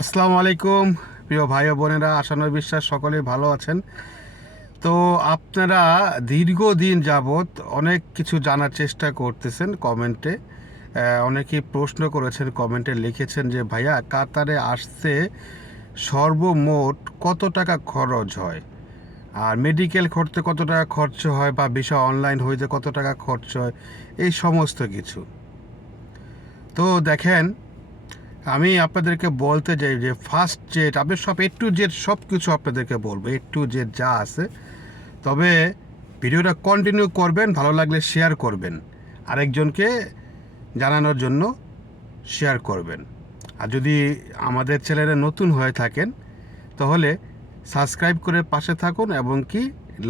আসসালামু আলাইকুম, প্রিয় ভাই বোনেরা আশানয় বিশ্বাস সকলেই ভালো আছেন। তো আপনারা দীর্ঘদিন যাবৎ অনেক কিছু জানার চেষ্টা করতেছেন কমেন্টে। অনেকেই প্রশ্ন করেছেন, কমেন্টে লিখেছেন যে, ভাইয়া, কাতারে আসতে সর্বমোট কত টাকা খরচ হয়? আর মেডিকেল করতে কত টাকা খরচ হয় বা বিষয় অনলাইন হইতে কত টাকা খরচ হয়? এই সমস্ত কিছু। তো দেখেন আমি আপনাদেরকে বলতে চাই যে ফার্স্ট জেট আপনি সব এ টু জেড সব কিছু আপনাদেরকে বলব এ টু জেড যা আছে। তবে ভিডিওটা কন্টিনিউ করবেন, ভালো লাগলে শেয়ার করবেন। আরেকজনকে জানানোর জন্য শেয়ার করবেন। আর যদি আমাদের চ্যানেলে নতুন হয়ে থাকেন, তাহলে সাবস্ক্রাইব করে পাশে থাকুন এবং কি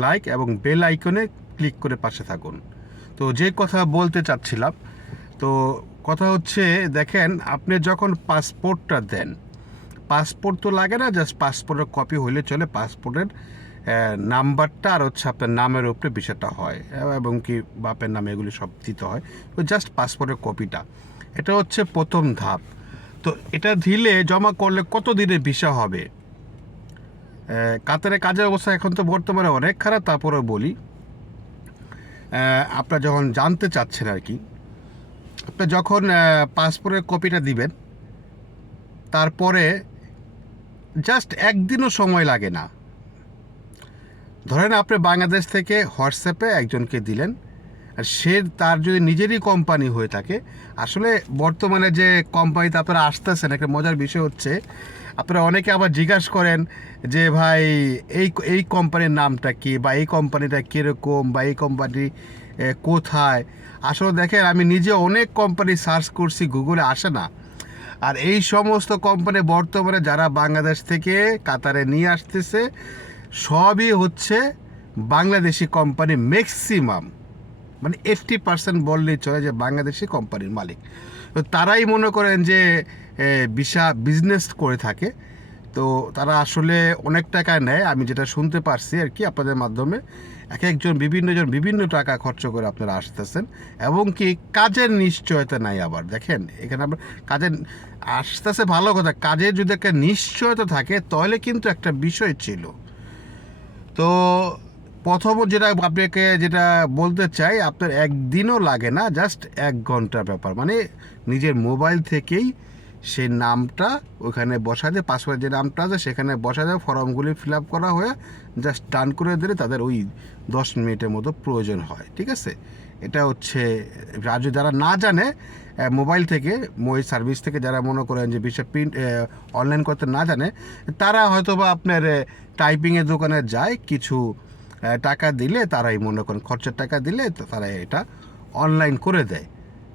লাইক এবং বেল আইকনে ক্লিক করে পাশে থাকুন। তো যে কথা বলতে চাচ্ছিলাম, তো কথা হচ্ছে, দেখেন, আপনি যখন পাসপোর্টটা দেন, পাসপোর্ট তো লাগে না জাস্ট পাসপোর্টের কপি হলে চলে, পাসপোর্টের নাম্বারটা আর হচ্ছে আপনার নামের উপরে বিষয়টা হয়, এবং কি বাপের নামে এগুলি সব দিতে হয়, তো জাস্ট পাসপোর্টের কপিটা এটা হচ্ছে প্রথম ধাপ। তো এটা দিলে জমা করলে কত দিনের ভিসা হবে? কাতারে কাজের অবস্থা এখন তো বর্তমানে অনেক খারাপ, তারপরেও বলি। আপনারা যখন জানতে চাচ্ছেন আর কি আপনি যখন পাসপোর্টের কপিটা দিবেন, তারপরে জাস্ট একদিনও সময় লাগে না। ধরেন আপনি বাংলাদেশ থেকে হোয়াটসঅ্যাপে একজনকে দিলেন, আর সে তার যদি নিজেরই কোম্পানি হয়ে থাকে, আসলে বর্তমানে যে কোম্পানিতে আপনারা আসতেছেন, একটা মজার বিষয় হচ্ছে, আপনারা অনেকে আবার জিজ্ঞাসা করেন যে, ভাই, এই এই কোম্পানির নামটা কি? বা এই কোম্পানিটা কীরকম? বা এই কোম্পানি কোথায়? আসলে দেখেন, আমি নিজে অনেক কোম্পানি সার্চ করছি গুগলে আসে না। আর এই সমস্ত কোম্পানি বর্তমানে যারা বাংলাদেশ থেকে কাতারে নিয়ে আসতেছে, সবই হচ্ছে বাংলাদেশি কোম্পানি ম্যাক্সিমাম মানে এইট্টি পার্সেন্ট বললেই চলে যে বাংলাদেশি কোম্পানির মালিক। তো তারাই মনে করেন যে বিশা বিজনেস করে থাকে। তো তারা আসলে অনেক টাকা নেয়, আমি যেটা শুনতে পারছি আর কি আপনাদের মাধ্যমে। এক একজন বিভিন্ন জন বিভিন্ন টাকা খরচ করে আপনারা আসতেছেন এবং কি কাজের নিশ্চয়তা নাই আবার, দেখেন, এখানে আবার কাজের, আসতেছে ভালো কথা, কাজের যদি একটা নিশ্চয়তা থাকে তাহলে কিন্তু একটা বিষয় ছিল। তো প্রথম যেটা আপনাকে যেটা বলতে চাই, আপনার একদিনও লাগে না, জাস্ট এক ঘণ্টার ব্যাপার মানে নিজের মোবাইল থেকেই সেই নামটা ওখানে বসাতে পাসওয়ার্ড যে নামটা আছে সেখানে বসাতে ফর্মগুলি ফিল আপ করা হয়ে জাস্ট টান করে দিলে তাদের ওই দশ মিনিটের মতো প্রয়োজন হয়, ঠিক আছে? এটা হচ্ছে যদি যারা না জানে মোবাইল থেকে মই সার্ভিস থেকে যারা মনে করেন যে বিষয় প্রিন্ট অনলাইন করতে না জানে, তারা হয়তো বা আপনার টাইপিংয়ের দোকানে যায়, কিছু টাকা দিলে তারাই মনে করেন খরচের টাকা দিলে তো তারা এটা অনলাইন করে দেয়।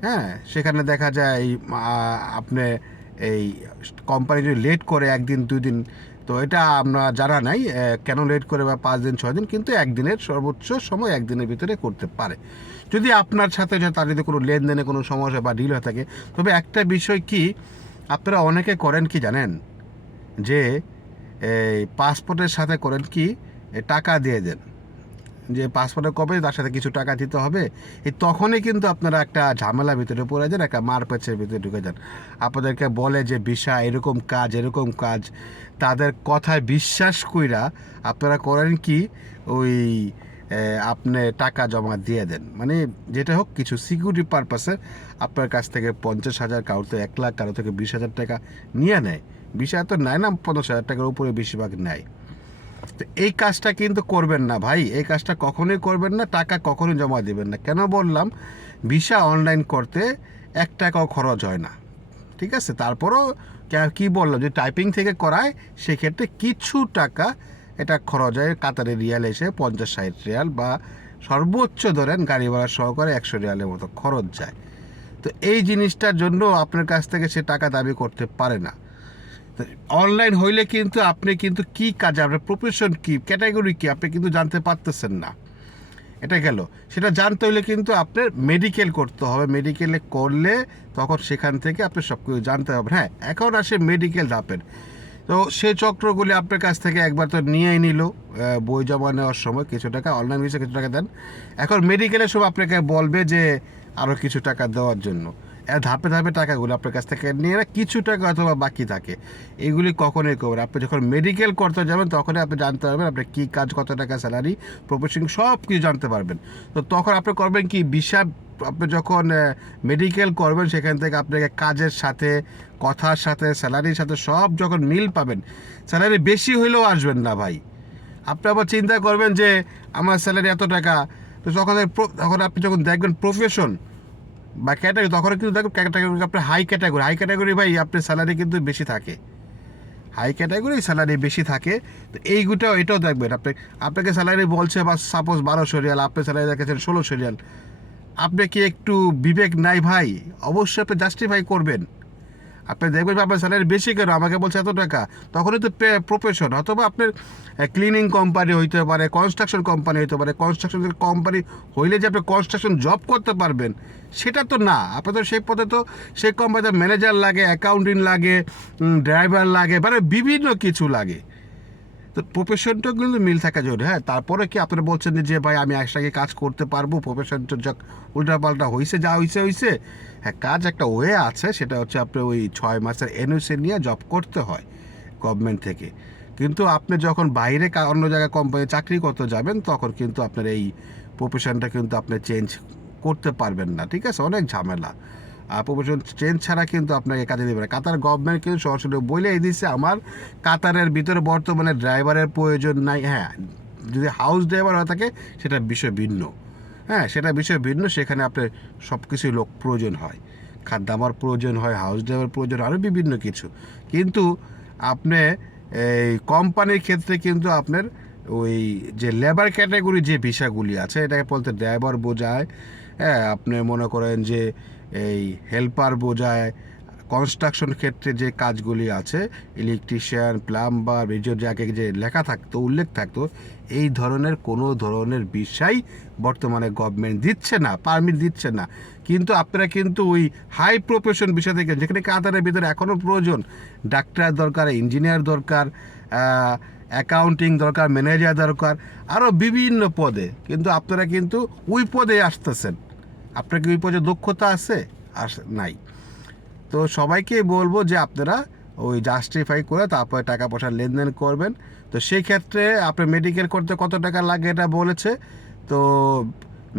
হ্যাঁ সেখানে দেখা যায় আপনি এই কোম্পানি যদি লেট করে একদিন দুই দিন তো এটা আমরা জানা নাই কেন লেট করে বা পাঁচ দিন, ছয় দিন, কিন্তু একদিনের সর্বোচ্চ সময় একদিনের ভিতরে করতে পারে। যদি আপনার সাথে তার যদি কোনো লেনদেনে কোনো সমস্যা বা ডিল হয়ে থাকে, তবে একটা বিষয় কি, আপনারা অনেকে করেন কি জানেন? যে, এই পাসপোর্টের সাথে করেন কি টাকা দিয়ে দেন। যে পাসপোর্টের কপি তার সাথে কিছু টাকা দিতে হবে। এই তখনই কিন্তু আপনারা একটা ঝামেলা ভিতরে পড়ে যান, একটা মারপেচের ভিতরে ঢুকে যান। আপনাদেরকে বলে যে বিষা এরকম কাজ এরকম কাজ, তাদের কথায় বিশ্বাস কইরা আপনারা করেন কি? ওই আপনি টাকা জমা দিয়ে দেন। মানে যেটা হোক, কিছু সিকিউরিটি পারপাসে আপনার কাছ থেকে পঞ্চাশ হাজার কারও তো এক লাখ কারও থেকে বিশ হাজার টাকা নিয়ে নেয়। বিশ হাজার তো নেয় না, পঞ্চাশ হাজার টাকার উপরে বেশিরভাগ নেয়। তো এই কাজটা কিন্তু করবেন না ভাই। এই কাজটা কখনোই করবেন না, টাকা কখনোই জমা দেবেন না। কেন বললাম? ভিসা অনলাইন করতে এক টাকাও খরচ হয় না। ঠিক আছে? তারপরও কে- বললাম? যে টাইপিং থেকে করায়, সেক্ষেত্রে কিছু টাকা এটা খরচ হয়। কাতারে রিয়াল এসে পঞ্চাশ, ষাট রিয়াল বা সর্বোচ্চ ধরেন গাড়ি ভাড়া সহকারে একশো রিয়ালের মতো খরচ যায়। তো এই জিনিসটার জন্য আপনার কাছ থেকে সে টাকা দাবি করতে পারে না। অনলাইন হইলে কিন্তু আপনি কিন্তু কি কাজ, আপনার প্রফেশন কি ক্যাটাগরি কি, আপনি কিন্তু জানতে পারতেছেন না। এটা গেল। সেটা জানতে হলে কিন্তু আপনার মেডিকেল করতে হবে। মেডিকেলে করলে তখন সেখান থেকে আপনি সব কিছু জানতে হবে। হ্যাঁ এখন আসে মেডিকেল ধাপের। তো সে চক্রগুলি আপনার কাছ থেকে একবার তো নিয়েই নিল। বই জমা নেওয়ার সময় কিছু টাকা অনলাইন বিষয়ে কিছু টাকা দেন। এখন মেডিকেলের সময় আপনাকে বলবে যে আরও কিছু টাকা দেওয়ার জন্য। ধাপে ধাপে টাকাগুলো আপনার কাছ থেকে নিয়ে কিছু টাকা অথবা বাকি থাকে। এগুলি কখনোই করবেন আপনি যখন মেডিকেল করতে যাবেন, তখনই আপনি জানতে পারবেন আপনার কী কাজ, কত টাকা স্যালারি প্রফেশন সব কিছু জানতে পারবেন। তো তখন আপনি করবেন কি? বিশাপ আপনি যখন মেডিকেল করবেন, সেখান থেকে আপনাকে কাজের সাথে, কথার সাথে স্যালারির সাথে সব যখন মিল পাবেন স্যালারি বেশি হইলেও আসবেন না ভাই। আপনি আবার চিন্তা করবেন যে, আমার স্যালারি এত টাকা। তো তখন তখন আপনি যখন দেখবেন প্রফেশন বা ক্যাটাগরি তখন কিন্তু দেখো ক্যাটাগরি আপনার হাই ক্যাটাগরি হাই ক্যাটাগরি ভাই আপনার স্যালারি কিন্তু বেশি থাকে। হাই ক্যাটাগরি স্যালারি বেশি থাকে, তো এইগুলো এটাও দেখবেন আপনি, আপনাকে স্যালারি বলছে বা সাপোজ বারোশো রিয়াল, আপনি স্যালারি দেখেছেন ষোলোশো রিয়াল। আপনি কি একটু বিবেক নাই ভাই? অবশ্যই আপনি জাস্টিফাই করবেন। আপনি দেখবেন আপনার স্যালারি বেশি কেন? আমাকে বলছে এত টাকা। তখনই তো প্রফেশন অথবা আপনার ক্লিনিং কোম্পানি হইতে পারে কনস্ট্রাকশন কোম্পানি হইতে পারে কনস্ট্রাকশন কোম্পানি হইলে যে আপনি কনস্ট্রাকশন জব করতে পারবেন, সেটা তো না। আপনার তো সেই পথে তো সেই কোম্পানিতে ম্যানেজার লাগে অ্যাকাউন্টিং লাগে ড্রাইভার লাগে মানে বিভিন্ন কিছু লাগে। তো প্রফেশনটা কিন্তু মিল থাকা জরুরি হ্যাঁ? তারপরে কি আপনারা বলছেন যে, ভাই, আমি একসাথে কাজ করতে পারব প্রফেশনটা যা উল্টাপাল্টা হয়েছে যা হয়েছে হয়েছে হ্যাঁ কাজ একটা ওয়ে আছে, সেটা হচ্ছে আপনার ওই ছয় মাসের এনওসি নিয়ে জব করতে হয় গভর্নমেন্ট থেকে। কিন্তু আপনি যখন বাইরে অন্য জায়গায় কোম্পানি চাকরি করতে যাবেন, তখন কিন্তু আপনার এই প্রফেশনটা কিন্তু আপনি চেঞ্জ করতে পারবেন না, ঠিক আছে? অনেক ঝামেলা। আর প্রফেশন চেঞ্জ ছাড়া কিন্তু আপনাকে কাজে দেবে না। কাতার গভর্নমেন্ট কিন্তু সরাসরি বলেই দিচ্ছে আমার, কাতারের ভিতরে বর্তমানে ড্রাইভারের প্রয়োজন নাই। হ্যাঁ যদি হাউস ড্রাইভার হয়ে থাকে, সেটা বিষয় ভিন্ন। হ্যাঁ সেটা বিষয় ভিন্ন, সেখানে আপনার সব কিছুই লোক প্রয়োজন হয়। খাদ্যাবার প্রয়োজন হয় হাউস ড্রাইভার প্রয়োজন আরও বিভিন্ন কিছু। কিন্তু আপনি এই কোম্পানির ক্ষেত্রে কিন্তু আপনার ওই যে লেবার ক্যাটাগরি যে ভিসাগুলি আছে, এটাকে বলতে ড্রাইভার বোঝায়। হ্যাঁ আপনি মনে করেন যে এই হেল্পার বোঝায় কনস্ট্রাকশন ক্ষেত্রে যে কাজগুলি আছে ইলেকট্রিশিয়ান প্লাম্বার রেডিও যাকে যে লেখা থাকতো, উল্লেখ থাকতো, এই ধরনের কোনো ধরনের বিষয় বর্তমানে গভর্নমেন্ট দিচ্ছে না পারমিট দিচ্ছে না। কিন্তু আপনারা কিন্তু ওই হাই প্রফেশন বিষয় থেকে, যেখানে কাতারের ভিতরে এখনও প্রয়োজন, ডাক্তার দরকার ইঞ্জিনিয়ার দরকার অ্যাকাউন্টিং দরকার ম্যানেজার দরকার আরও বিভিন্ন পদে। কিন্তু আপনারা কিন্তু ওই পদে আসতেছেন। আপনার কি ওই পদে দক্ষতা আছে? আর নাই। তো সবাইকে বলব যে আপনারা ওই জাস্টিফাই করে তারপরে টাকা পয়সা লেনদেন করবেন। তো সেই ক্ষেত্রে আপনি মেডিকেল করতে কত টাকা লাগে এটা বলেছে। তো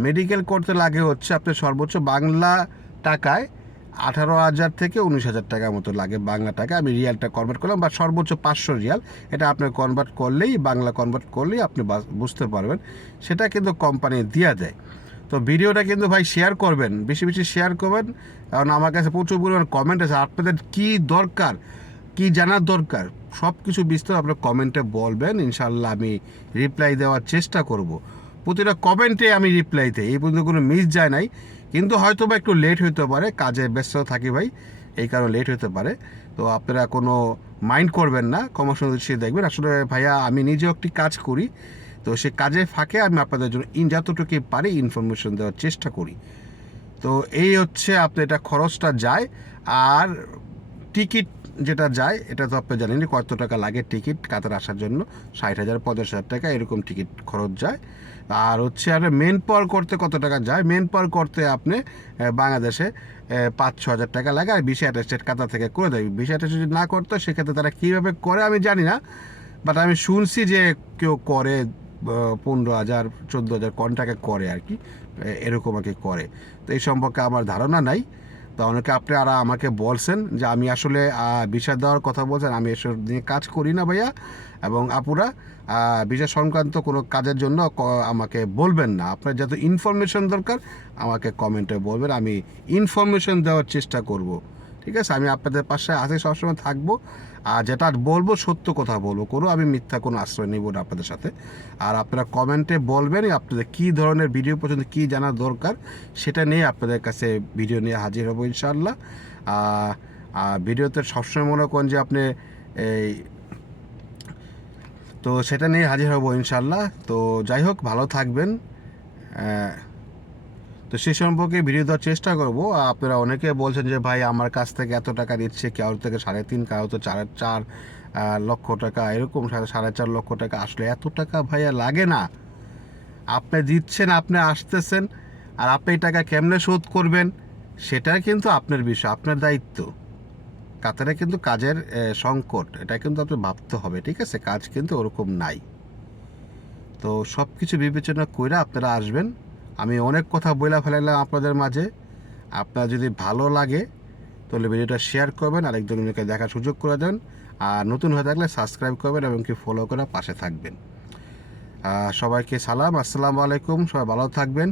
মেডিকেল করতে লাগে হচ্ছে আপনার সর্বোচ্চ বাংলা টাকায় আঠারো হাজার থেকে উনিশ হাজার টাকার মতো লাগে বাংলা টাকা। আমি রিয়ালটা কনভার্ট করলাম বা সর্বোচ্চ পাঁচশো রিয়াল। এটা আপনি কনভার্ট করলেই, বাংলা কনভার্ট করলেই আপনি বুঝতে পারবেন। সেটা কিন্তু কোম্পানি দিয়ে দেয়। তো ভিডিওটা কিন্তু ভাই শেয়ার করবেন, বেশি বেশি শেয়ার করবেন। কারণ আমার কাছে প্রচুর পরিমাণ কমেন্ট আছে। আপনাদের কী দরকার? কি জানার দরকার? সব কিছু বিস্তার আপনার কমেন্টে বলবেন। ইনশাল্লাহ আমি রিপ্লাই দেওয়ার চেষ্টা করব। প্রতিটা কমেন্টে আমি রিপ্লাই দিই। এই পর্যন্ত কোনো মিস যায় নাই। কিন্তু হয়তো বা একটু লেট হতে পারে। কাজে ব্যস্ত থাকি ভাই। এই কারণে লেট হতে পারে। তো আপনারা কোনো মাইন্ড করবেন না। দৃষ্টি দেখবেন। আসলে ভাইয়া, আমি নিজেও একটি কাজ করি। তো সে কাজের ফাঁকে আমি আপনাদের জন্য ইন যতটুকু পারি ইনফরমেশন দেওয়ার চেষ্টা করি। তো এই হচ্ছে আপনি এটা খরচটা যায়, আর টিকিট যেটা যায়, এটা তো আপনি জানেন কত টাকা লাগে টিকিট কাতার আসার জন্য, ষাট হাজার, পঞ্চাশ হাজার টাকা এরকম টিকিট খরচ যায়। আর হচ্ছে আর মেন পাওয়ার করতে কত টাকা যায়? মেন পাওয়ার করতে আপনি বাংলাদেশে পাঁচ, ছ হাজার টাকা লাগে, আর বিশে অ্যাটাস্টেড কাতার থেকে করে দেয়। বিশে অ্যাটাস্টেড যদি না করতো, সেক্ষেত্রে তারা কীভাবে করে আমি জানি না বাট আমি শুনছি যে কেউ করে পনেরো হাজার, চোদ্দ হাজার কোন করে আর কি, এরকম আর কি করে। তো এই সম্পর্কে আমার ধারণা নাই। তো অনেকে আপনি আর আমাকে বলছেন যে আমি আসলে বিষয় দেওয়ার কথা বলছেন, আমি এসব নিয়ে কাজ করি না ভাইয়া। এবং আপুরা বিষয় সংক্রান্ত কোনো কাজের জন্য আমাকে বলবেন না। আপনার যত ইনফরমেশন দরকার, আমাকে কমেন্টে বলবেন। আমি ইনফরমেশন দেওয়ার চেষ্টা করব। ঠিক আছে? আমি আপনাদের পাশে আছি, সবসময় থাকব। আর যেটা বলব, সত্য কথা বলব, কোনো আমি মিথ্যা কোনো আশ্রয় নেব না আপনাদের সাথে। আর আপনারা কমেন্টে বলবেন আপনাদের কী ধরনের ভিডিও পর্যন্ত কী জানা দরকার, সেটা নিয়ে আপনাদের কাছে ভিডিও নিয়ে হাজির হব ইনশাল্লাহ আর ভিডিওতে সবসময় মনে করেন যে আপনি এই, তো সেটা নিয়ে হাজির হব ইনশাল্লাহ তো যাই হোক, ভালো থাকবেন। তো সেই সম্পর্কে ভিডিও দেওয়ার চেষ্টা করব। আপনারা অনেকে বলছেন যে, ভাই, আমার কাছ থেকে এত টাকা দিচ্ছে কারোর থেকে সাড়ে তিন কারও তো চার চার লক্ষ টাকা, এরকম সাড়ে চার লক্ষ টাকা আসলে এত টাকা ভাইয়া লাগে না। আপনি দিচ্ছেন, আপনি আসতেছেন, আর আপনি টাকা কেমনে শোধ করবেন সেটা কিন্তু আপনার বিষয়, আপনার দায়িত্ব। কাতারে কিন্তু কাজের সংকট, এটা কিন্তু আপনি ভাবতে হবে, ঠিক আছে? কাজ কিন্তু ওরকম নাই। তো সব কিছু বিবেচনা করে আপনারা আসবেন। আমি অনেক কথা বইলা ফেলাইলাম আপনাদের মাঝে। আপনার যদি ভালো লাগে, তাহলে ভিডিওটা শেয়ার করবেন আরেকজনকে দেখার সুযোগ করে দেন। আর নতুন হয়ে থাকলে সাবস্ক্রাইব করবেন এবং কি ফলো করে পাশে থাকবেন। সবাইকে সালাম, আসসালামু আলাইকুম, সবাই ভালো থাকবেন।